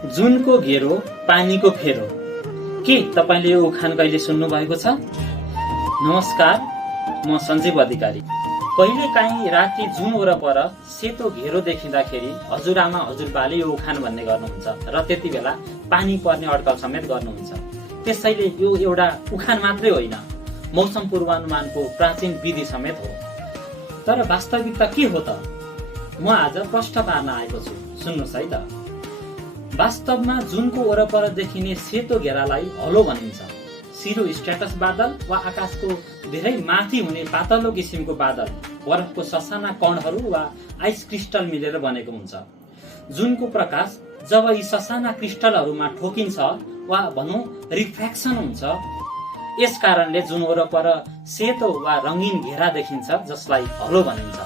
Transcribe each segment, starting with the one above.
जुनको घेरो पानीको फेरो। के तपाईले यो उखान कहिले सुन्नु भएको छ? नमस्कार, म सञ्जीव अधिकारी। कहिलेकाहीँ राति जुन वरपर सेतो घेरो देखिँदाखेरि हजुरआमा हजुरबाले यो उखान भन्ने गर्नुहुन्छ र त्यति बेला पानी पर्ने अड्कल समेत गर्नुहुन्छ। त्यसैले यो एउटा उखान मात्रै होइन, मौसम पूर्वानुमानको प्राचीन विधि समेत हो। तर वास्तविकता के हो त? म आज प्रश्न पार्न आएको छु, सुन्नुहोस् है त। वास्तवमा जुनको वरपर देखिने सेतो घेरालाई हलो भनिन्छ। सिरो स्ट्याटस बादल वा आकाशको धेरै माथि हुने पातलो किसिमको बादल बरफको ससाना कणहरू वा आइस क्रिस्टल मिलेर बनेको हुन्छ। जुनको प्रकाश जब यी ससाना क्रिस्टलहरूमा ठोकिन्छ वा भनौं रिफ्र्याक्सन हुन्छ, यस कारणले जुन वरपर सेतो वा रंगीन घेरा देखिन्छ, जसलाई हलो भनिन्छ।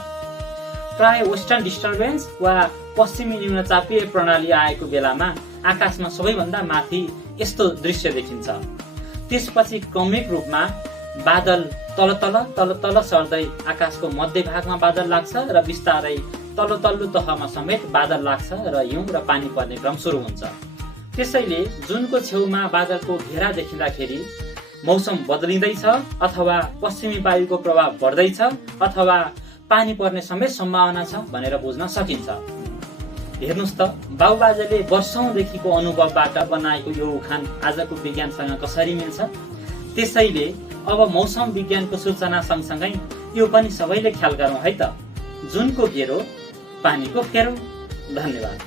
प्राय वेस्टर्न डिस्टर्बेन्स वा पश्चिमी न्यूनचापीय प्रणाली आएको बेलामा आकाशमा सबैभन्दा माथि यस्तो दृश्य देखिन्छ। त्यसपछि क्रमिक रूपमा बादल तल तल तल तल सर्दै आकाशको मध्य भागमा बादल लाग्छ र बिस्तारै तल्लो तहमा समेत बादल लाग्छ र हिउँ र पानी पर्ने क्रम सुरु हुन्छ। त्यसैले जुनको छेउमा बादलको घेरा देखिँदाखेरि मौसम बदलिँदैछ, अथवा पश्चिमी वायुको प्रभाव बढ्दैछ, अथवा पानी पर्ने समेत सम्भावना छ भनेर बुझ्न सकिन्छ। हेर्नुस् त, बाबुबाजेले वर्षौंदेखिको अनुभवबाट बनाएको यो उखान आजको विज्ञानसँग कसरी मिल्छ? त्यसैले अब मौसम विज्ञानको सूचना सँगसँगै यो पनि सबैले ख्याल गरौँ है त। जुनको घेरो पानीको फेरो। धन्यवाद।